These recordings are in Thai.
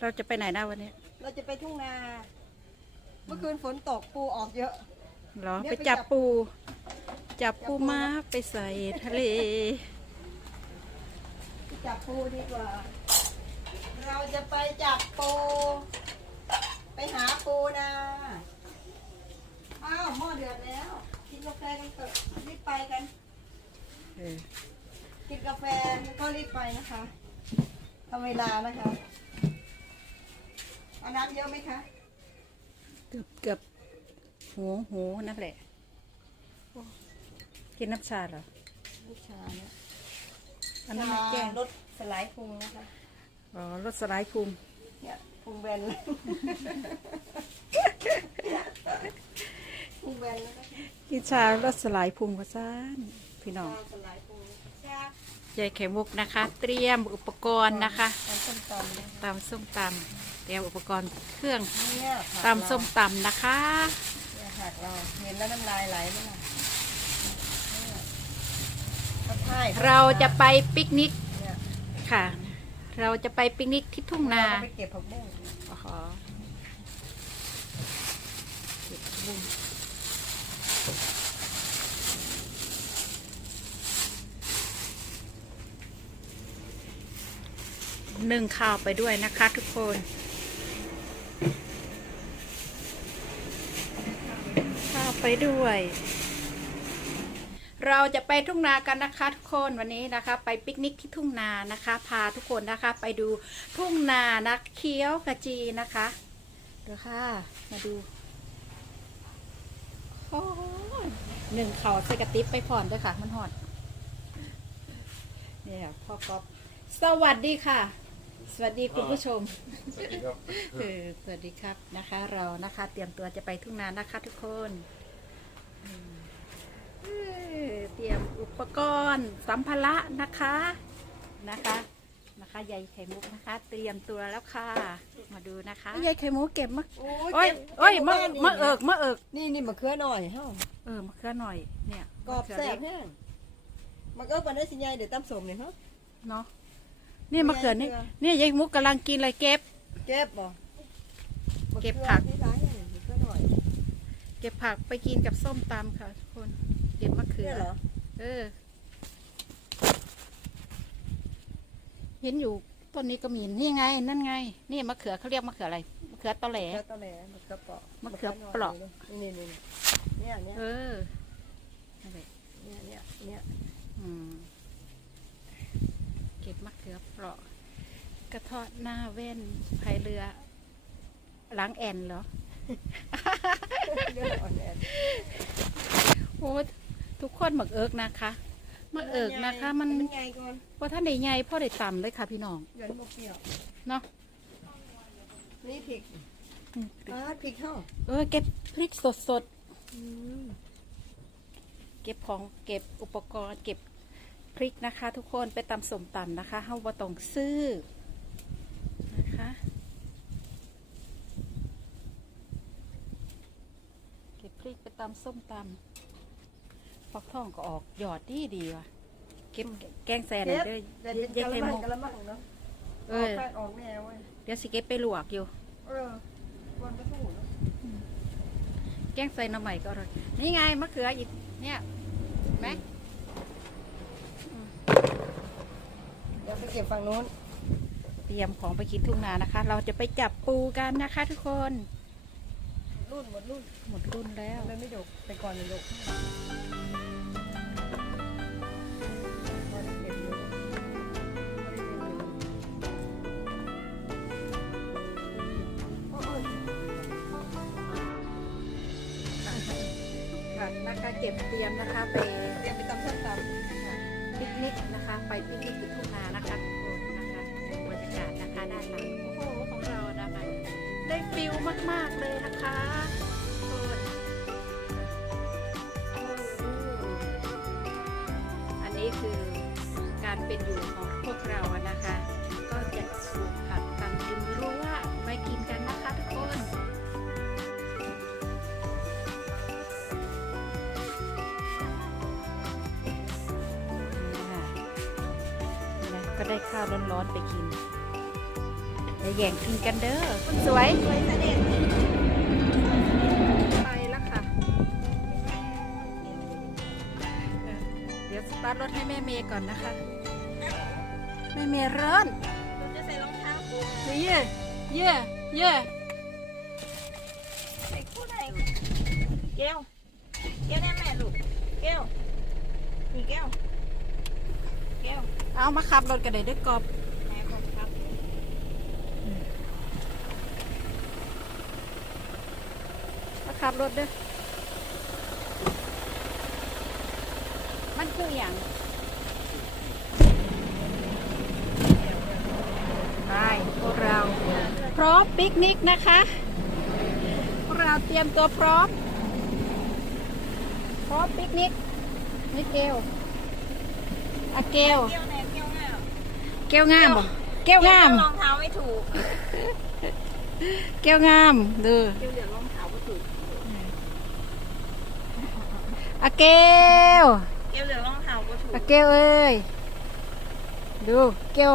เราจะไปไหนนะวันนี้เราจะไปทุ่งนา เมื่อคืนฝนตกปูออกเยอะ เหรอเนี่ยไปไปจับจับปู จับจับปูปูม้าไปใส่ทะเลไปจับปูดีกว่า เราจะไปจับปู ไปหาปูนาอ้าวหม้อเดือดแล้ว กินกาแฟกันเถอะรีบไปกันเออกินกาแฟแล้วก็รีบไปนะคะทำเวลานะคะ เอาน้ำเยอะไหมคะ เกือบเกือบหูหูนั่นแหละโอ้ กินน้ำชาเหรอ ลูกชาเนี่ยอันนั้นไม่แกล้งรถสไลด์พุงนะคะ อ๋อรถสไลด์พุงเนี่ยพุงแบนพุงแบนแล้วก็กินชารถสไลด์พุงกระซานพี่น้องสไลด์พุงชายายไข่มุกนะคะ เตรียมอุปกรณ์นะคะตำส้มตำนะคะตำส้มตำ เตรียมอุปกรณ์เครื่องเนี่ยผักตำส้มตำนะคะเราเนี่ยผักเราเห็นแล้วน้ำลายไหลไหมล่ะเนี่ยผัดไทยเราจะไปปิกนิกเนี่ยค่ะ เราจะไปปิกนิกที่ทุ่งนาเราไปเก็บผักบุ้งอ๋อเก็บบุ้งนึ่งข้าวไปด้วยนะคะทุกคน ข้าว ไปด้วย เราจะไปทุ่งนากันนะคะทุกคนวันนี้นะคะ ไปปิกนิกที่ทุ่งนานะคะ พาทุกคนนะคะ ไปดูทุ่งนานะเคี้ยวขจีนะคะดูค่ะมาดูโอ้ยหนึ่งเขาใส่กระติบไปผ่อนด้วยค่ะ มันหอดเนี่ยพ่อก๊อฟสวัสดีค่ะ สวัสดีคุณผู้ชม สวัสดีครับเออสวัสดีครับนะคะ เรานะคะ เตรียมตัวจะไปทุ่งนานะคะทุกคนอืม เออเตรียมอุปกรณ์สัมภาระนะคะนะคะนะคะยายไข่มุกนะคะ เตรียมตัวแล้วค่ะ มาดูนะคะยายไข่มุกเก็บมะโอ้โอ้ยเก็บโอ้ยเก็บมะบ้านนี่มะเอิกมะเอิกนี่นี่มะเขือหน่อยเฮ้าเออมะเขือหน่อยเนี่ยกรอบมะเขืแซ่บเล็กแห้งมันก็ปันได้สิยายเดี๋ยวตั้มสมเนี่ยฮะเนาะนี่มะเขือนี่มะเขือเนี่ยยายมุกกำลังกินอะไรเก็บ เก็บบ่เก็บผัก เก็บผักไปกินกับส้มตำค่ะทุกคน เก็บมะเขืเนี่อยเหรอ เออ เห็นอยู่ต้นนี้ก็มีนี่ไง นั่นไง นี่มะเขือเขาเรียกมะเขืออะไรมะเขือตอแหลมะเขือตะแหลมะเขือเปราะมะเขือเปราะ นี่นี่นี่เนี่ยเนี่ยเออนั่นแหละเนี่ยเนี่ยเนี่ยอืม เก็บมะเขือเปราะ กระเทาะหน้าเว้นพายเรือล้างแอนเหรอ โอ้ทุกคนหมักเอิกนะคะมะเอิกนะคะ มันมันไงก่อนว่าท่านได้ใหญ่พ่อได้ต่ำเลยค่ะพี่น้องเหลือนบกเปรี้ยวเนาะนี่พริกอืมอ่าพริกเข้าเออเก็บพริกสดสดๆเก็บของเก็บอุปกรณ์ เก็บพริกนะคะ ทุกคนไปตำสมตำนะคะเฮาบ่ต้องซื้อนะคะ เก็บพริกไป ตำส้มตำฟักทองก็ออกหยอดดีดีว่ะเก็บแกงแซนเก็บด้วยแต่เป็นยายกะไข่ละมัมุงกกะละมังเนาะเออออกออกแนวเว้ยเดี๋ยวสิเก็บไปลวกอยู่ เออวันไปถูกเนาะแกงใส่หน่อใหม่ก็อร่อยนี่ไงมะเขืออีกเนี่ยเห็นไหมเดี๋ยวไปเก็บฝั่งนู้น เตรียมของไปกินทุ่งนานะคะ เราจะไปจับปูกันนะคะทุกคน รุ่นหมดรุ่นหมดรุ่นแล้วเลยไม่ยกไปก่อนเลยยกพอได้เก็บอยู่พอได้เก็บอยู่โอ้ยค่ะนะคะเก็บเตรียมนะคะไปเตรียมไปตำส้มตำปิกนิกนะคะ ไปปิกนิกที่ทุ่งนานะคะทุกคนนะคะบรรยากาศนะคะด้านหลังโอ้โห ได้ฟิลมาก ๆ เลยนะคะทุกคนอันนี้คือการเป็นอยู่ของพวกเราอะนะคะ ก็จะปลูกผักตามริมรั้วไว้กินกันนะคะทุกคนนี่ค่ะก็ได้ข้าวร้อนๆไปกิน เออย่าแย่งกินกันเด้อคนสวยสวยเสด็จไปแล้วค่ะ เดี๋ยวสตาร์ทรถให้แม่เมย์ก่อนนะคะ แม่เมย์ร้อนหนูจะใส่รองเท้าปูเย่เย่เย่ใส่คู่ไหนแก้วแก้วแน่แม่ลูกแก้วนี่แก้วแก้วเอามาขับรถกันเลยด้วยกอบ แม่ผมครับ มา ขับรถเด้อมันคืออย่างไปพวกเรา พร้อมปิกนิกนะคะพวกเราเตรียมตัวพร้อม พร้อมปิกนิกนี่เกลอะเกลแก้วแน่แก้วงามแก้วงามบ่แก้วงามรองเท้าไม่ถูกแก้วงามดูแก้วเหลืองรองเท้าไม่ถูก อะเกลแก้วเหลืองรองเท้าก็ถูกอะเกลเอ้ย ดู เกล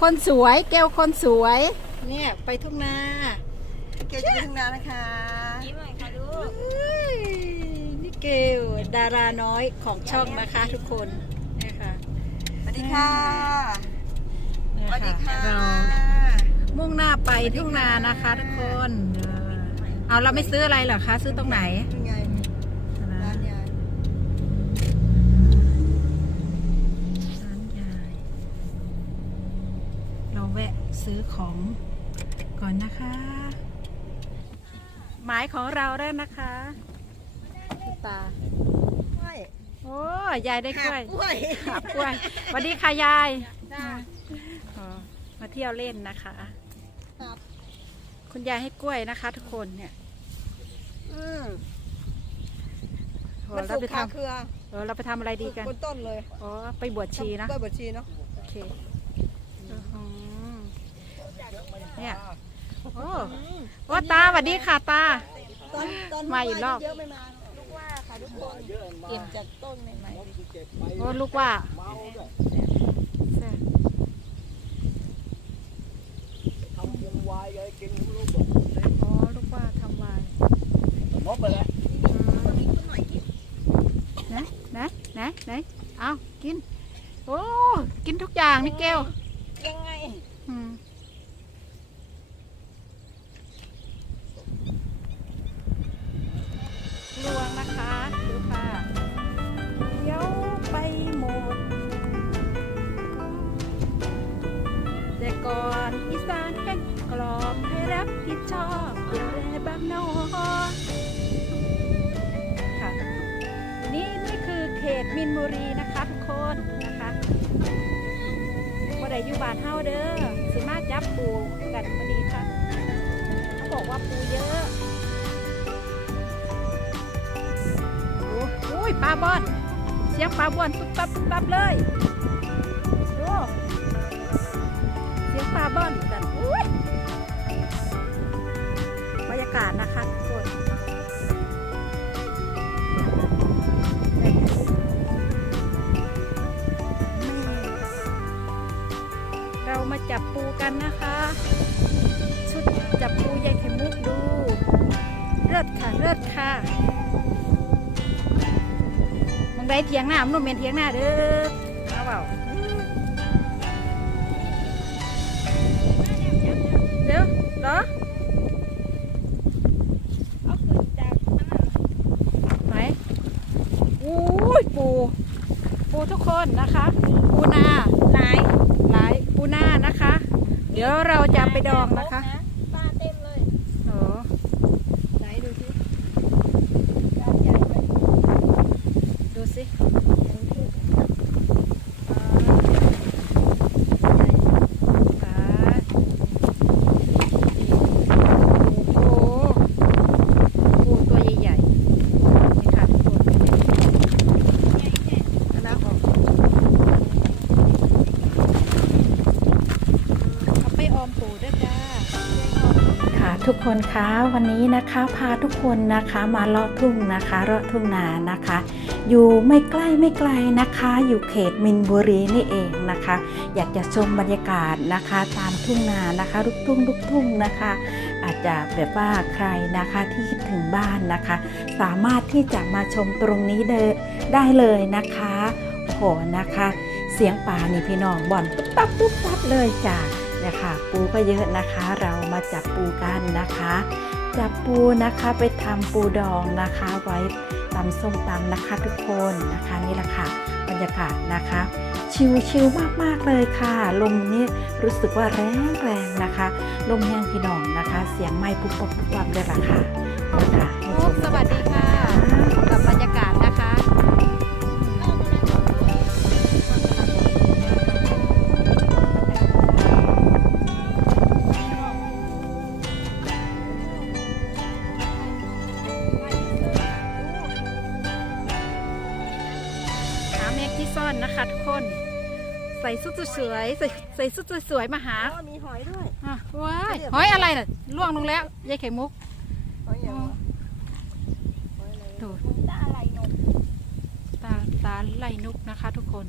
คนสวย เกลคนสวย เนี่ยไปทุ่งนา เกลจะไปทำงานนะคะยิ้มหน่อยค่ะลูกเอ้ยนี่เกลดาราน้อยของช่องนะคะทุกคนเนี่ยค่ะสวัสดีค่ะเนี่ยสวัสดีค่ะเรามุ่งหน้าไปทุ่งนานะคะทุกคน เออเอาเราไม่ซื้ออะไรเหรอคะ ซื้อตรงไหน ยังไงร้านยาย ร้านยายเราแวะซื้อ ของก่อนนะคะ หมายของเราแล้วนะคะคุณตากล้วยโอ้ยายได้กล้วยกล้วยขับกล้วยสวัสดีค่ะยายจ้าอ๋อมาเที่ยวเล่นนะคะครับคุณยายให้กล้วยนะคะ ทุกคนเนี่ยอืมโอ้มันเราสุกไปคาทำเครือเออเราไปทำอะไรดีกันบนต้นเลย อ๋อ ไปบวชชีนะกล้วยบดชีเนาะ โอเคอื้อหือ เนี่ยโอ้โอ้ตาสวัสดีค่ะตา ตอนตอนมาอีกรอบ เยอะไม่มาลูกว่าค่ะทุกคนกินจากต้นใหม่ๆโอ้ลูกว่าแซ่บทำวงวายเลยกินลูกบดอ๋อลูกว่าทำไวายมดไปเลยนะนะนะไหนเอากิน โอ้ กินทุกอย่างนี่แก้ว ยังไง มินบุรีนะคะทุกคนนะคะว่าได้อยู่บ้านเฮาเด้อสิมาจับปูกันพอดีค่ะเขาบอกว่าปูเยอะโอ้โหปลาบอนเสียงปลาบอนตุ๊บตับตุ๊บตับเลยดูเสียงปลาบอนแบบอุ้ยบรรยากาศนะคะ เรามาจับปูกันนะคะ ชุดจับปูยายเขมุกดูเลิศค่ะเลิศค่ะมองได้เทียงหน้ามันนุ่มเป็นเทียงหน้าเด้อเอาเปล่าเร็วเหรอเอคืนจากอันนั้นไหนอุ้ยปู ปูทุกคนนะคะ ปูนา หลาย หลายปูนานะคะ เดี๋ยวเราจะไปดองนะคะ ปลาเต็มเลย โอ้ ไหนดูสิด้านใหญ่เลย ดูสิปลาโอ้โหปูตัวใหญ่ๆนี่ค่ะทุกคน อันนั้นของ เอาไปออมปูด้วยจ้า ป ทุก คนคะวันนี้นะคะพาทุกคนนะคะมาเลาะทุ่งนะคะเลาะทุ่งนานะคะ อยู่ไม่ใกล้ไม่ไกลนะคะ อยู่เขตมินบุรีนี่เองนะคะ อยากจะชมบรรยากาศนะคะ ตามทุ่งนานะคะลุกทุ่งลุกทุ่งนะคะ อาจจะแบบว่าใครนะคะที่คิดถึงบ้านนะคะ สามารถที่จะมาชมตรงนี้ได้ได้เลยนะคะโอ้โหนะคะ เสียงป่านี่พี่น้องบ่อนตุ๊บตับตุ๊บตับเลยจ้ะ เนี่ยค่ะปูก็เยอะนะคะ เรามาจับปูกันนะคะ จับปูนะคะไปทำปูดองนะคะ ไว้ตำส้มตำนะคะทุกคนนะคะนี่แหละค่ะบรรยากาศนะคะ ชิลชิลมากๆเลยค่ะ ลมนี่รู้สึกว่าแรงแรงนะคะ ลมแห้งพี่น้องนะคะ เสียงไม้ปุ๊บปุ๊บปุ๊บปั๊บเลยล่ะค่ะนะคะให้ชมสวัสดี ใส่ใส่ชุดสวยๆมาหาอ๋อมีหอยด้วย อะว้ายหอยอะไรน่ะล่วงลงแล้วยายไข่มุกหอยอย่างวะหอยอะไรดูตาอะไรนกตาตาไล่นกนะคะ ทุกคน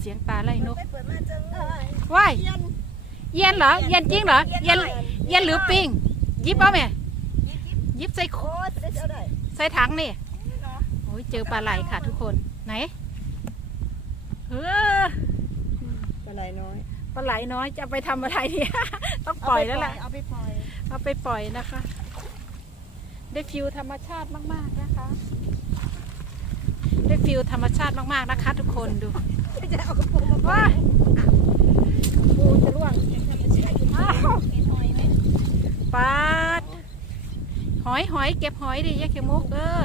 เสียงตาไล่นกไปเปิดมาเจอเลยว้ายเย็นเย็นเหรอเย็นจริงเหรอเย็นเย็นหรือปิ้งยิบเอาไหมยิบใส่โอ้ยจะได้เจอได้ใส่ถังนี่โอ้ยเจอปลาไหลค่ะ ทุกคนไหนเออปลา ไหลน้อยปลาไหลน้อยจะเอาไปทำอะไรเนี่ย ต้องปล่อยแล้วล่ะเอาไปปล่อยเอาไปปล่อยนะคะ ได้ฟิวธรรมชาติมากๆนะคะ ได้ฟิวธรรมชาติมากๆนะคะ ทุกคนดูจะเอากระปุกมาปล่อว้ายปูจะร่วงอ้าวปาดหอยหอยเก็บหอยดิยายเข็มมุกเออ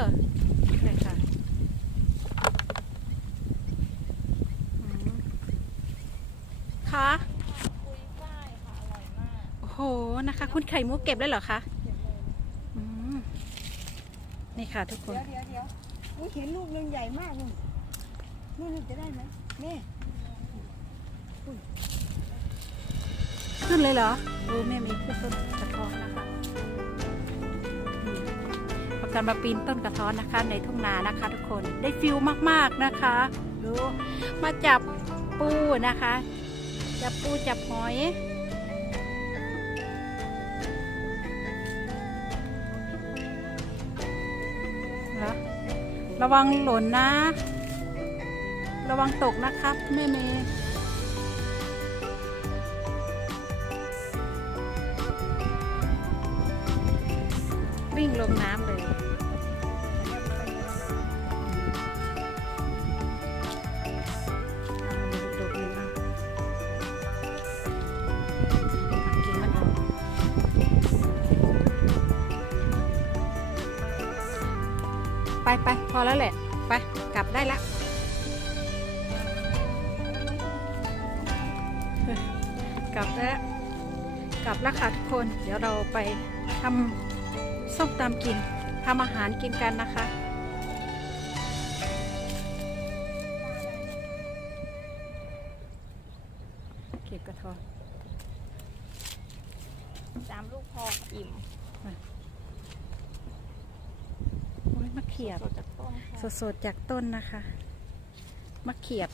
นี่ค่ะอืม ค่ะโอ้โหนะคะ คุณไข่มุกเก็บได้เหรอคะอืมนี่ค่ะทุกคนเดี๋ยวเดี๋ยวเดี๋ยวอุ้ยเห็นลูกหนึงใหญ่มากนู่นนู่นนจะได้ไหมแม่ขึ้นเลยเหรอโอ้แม่มีขึ้นต้นกระท้อนนะคะอืมประกันมาปีนต้นกระท้อนนะคะ ในทุ่งนานะคะ ทุกคนได้ฟิลมากๆนะคะดูมาจับปูนะคะ จับปูจับหอยเหรอระวังหล่นนะ ระวังตกนะครับแม่เมย์วิ่งลงน้ำเลยำส้มตำกินทำอาหารกินกันนะคะ เก็บกระทอนสามลูกพออิ่มโอ้ยมะเขียบสดจากต้นค่ะสดๆจากต้นนะคะมะเขียบ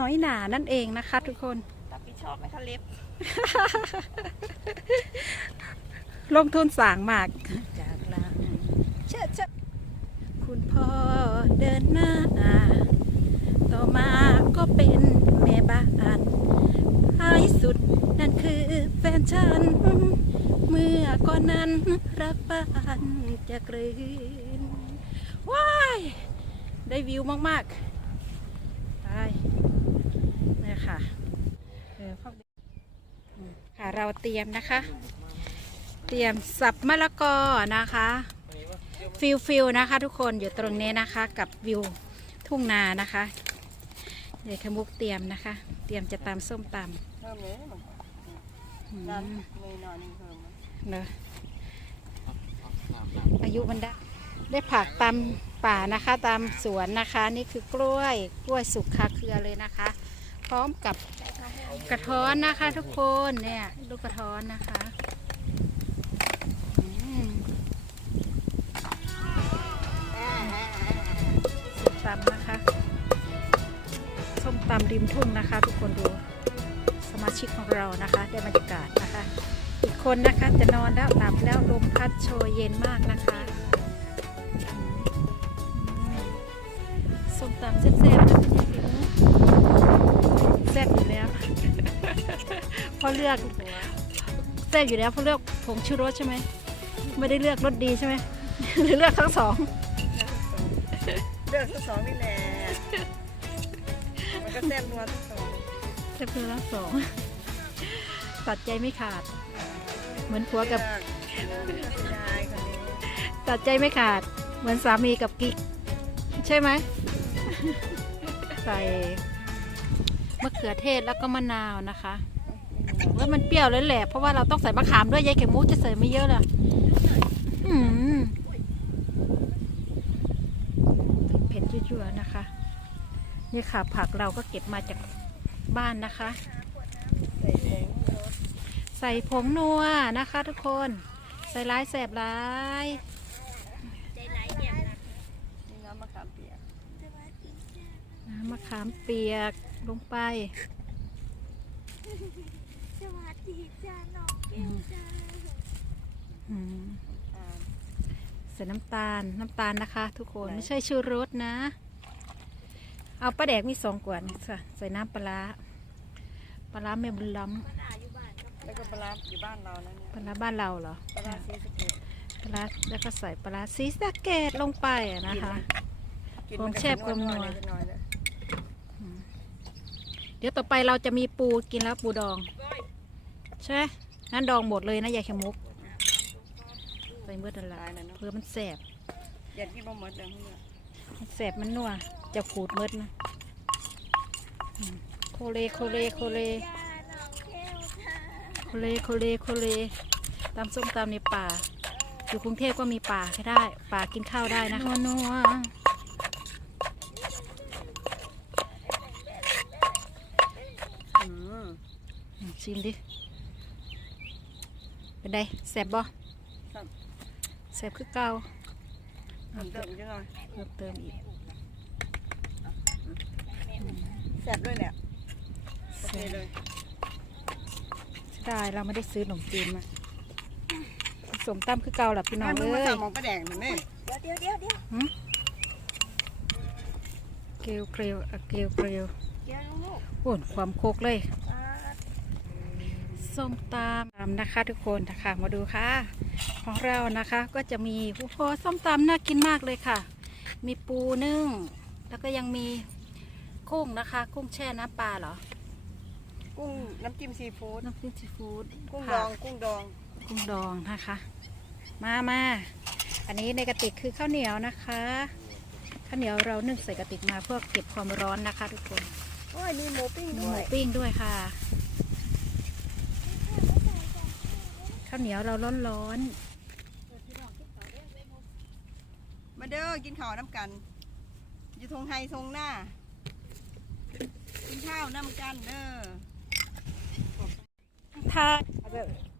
น้อยหนานั่นเองนะคะ ทุกคนรับผิดชอบไหมคะเล็บ ลงทุนสร้างมาก จากลาเชิดชคุณพ่อเดินหน้า ต่อมาก็เป็นแม่บ้านท้ายสุดนั่นคือแฟนฉัน เมื่อก่อนนั้นรักบ้านจะกลืนว้าย ได้วิวมากๆไปนี่ค่ะค่ะเราเตรียมนะคะ เตรียมสับมะละกอนะคะฟิลฟิลนะคะ ทุกคนอยู่ตรงนี้นะคะกับวิวทุ่งนานะคะเดี๋ยวขมุกเตรียมนะคะ เตรียมจะตำส้มตเพิ่มเลยมันำอืมนั่นเลยหน่อยหนึงเพิ่มเนอะอายุมันได้ได้ผักตามป่านะคะตามสวนนะคะ นี่คือกล้วยกล้วยสุกคาเครือเลยนะคะ พร้อมกับกระท้อนนะคะ ทุกคนเนี่ยลูกกระท้อนนะคะำนะคะ ส้มตำริมทุ่งนะคะ ทุกคนดูสมาชิกของเรานะคะได้บรรยากาศนะคะ อีกคนนะคะจะนอนแล้วหลับแล้วลมพัดโชยเย็นมากนะคะส้มตำแซ่บๆนะพี่ตแซ่บอยู่แล้วเพราะเลือกแซ่บอยู่แล้วเพราะเลือกผงชูรสใช่ไหมไม่ได้เลือกรสดีใช่ไหมหรือเลือกทั้งสอง ลือกทั้งสองนี่แหละมันก็แซ่บนัวทั้งสองแซ่บคือทั้งสองตัดใจไม่ขาด เหมือนผัวกับเลือกเสียดายคนนี้ตัดใจไม่ขาด เหมือนสามีกับกิ๊กใช่ไหมใส่มะเขือเทศแล้วก็มะนาวนะคะแล้วมันเปรี้ยวเลยแหละเพราะว่าเราต้องใส่มะขามด้วยยายเข็มมุกจะใส่ไม่เยอะเลยอืมเผ็ดยั่วๆนะคะ นี่ค่ะ ผักเราก็เก็บมาจากบ้านนะคะ ใส่ผงรสใส่ผงนัวนะคะ ทุกคน ใส่ร้ายแสบร้ายนี่น้ำมะขามเปียกน้ำมะขามเปียกลงไปสวัสดีจ้าน้องเกลจ้าอืมอ่าใส่น้ำตาลน้ำตาลนะคะ ทุกคนไม่ใช่ชูรสนะ เอาปลาแดกมีสองขวดค่ะใส่น้ำปลาร้าปลาร้าแม่บุญล้แล้วก็ปลาร้าอยู่บ้านเรานะเนี่ยำปลาร้าบ้านเราเหรอปลาร้าซีสะเกตปลาร้าแล้วก็ใส่ปลาร้าซีสะเกตลงไปอะนะคะกินผมมันก็แซ่บสิกว่านัวๆเลยจะน้อยเลยเดี๋ยวต่อไปเราจะมีปูกินแล้วปูดอง ใช่ไหมนั่นดองหมดเลยนะยายแคมุกใส่เมื่อดละตายแล้วเนาะเพื่อมันแสบอยากกินบะหมดเลยพวกเนี่ยมัน แสบมันนัวจะขูดเมดนะอืมโคเลโคเลโคเลจ้าน้องเกลจ้าโคเลโคเลโคเลตำส้มตำในป่า อยู่กรุงเทพก็มีป่าก็ได้ ป่ากินข้าวได้นะนัวนัวอืมอืมชิมดิ เป็นไงแสบบ่ครับแสบคือเก่า เพิ่มเติมจังหน่อยเพิ่มเติมอีกแซ่บด้วยเนี่ยโอเคเลยได้เราไม่ได้ซื้อขนมจีนมาสมตำคือเก่าหลับพี่น้องมึเอ้งมายสั่งหมองปลาแดงหน่อยแม่เดี๋ยวเดี๋ยวเดี๋ยวเดี๋ยวเกลียวเกลียวอะเกลียวเกลียวเดี๋ยวลูกโอ้นความโคกเลยๆอ่า ส้มตำนะคะทุกคนนะคะมาดูค่ะ ของเรานะคะ ก็จะมีโอ้โหส้มตำน่ากินมากเลยค่ะ มีปูนึ่ง แล้วก็ยังมีกุ้งนะคะ กุ้งแช่น้ำปลาเหรอ กุ้งน้ำจิ้มซีฟู้ดน้ำจิ้มซีฟู้ดกุ้งดผัอกงกุ้งดองกุ้งดองนะคะ มามาอันนี้ในกระติกคือข้าวเหนียวนะคะข้าวเหนียวเรานึ่งใส่กระติกมาเพื่อเก็บความร้อนนะคะ ทุกคนโอ้ยมีหมูปิ้งมีด้หวมูยปิ้งด้วยค่ะ ข้าวเหนียวเราร้อนมา เด้อกินข้าวน้ำกัน อยู่ทงไฮทงหน้า กินข้าวน้ำกันเด้อถ้า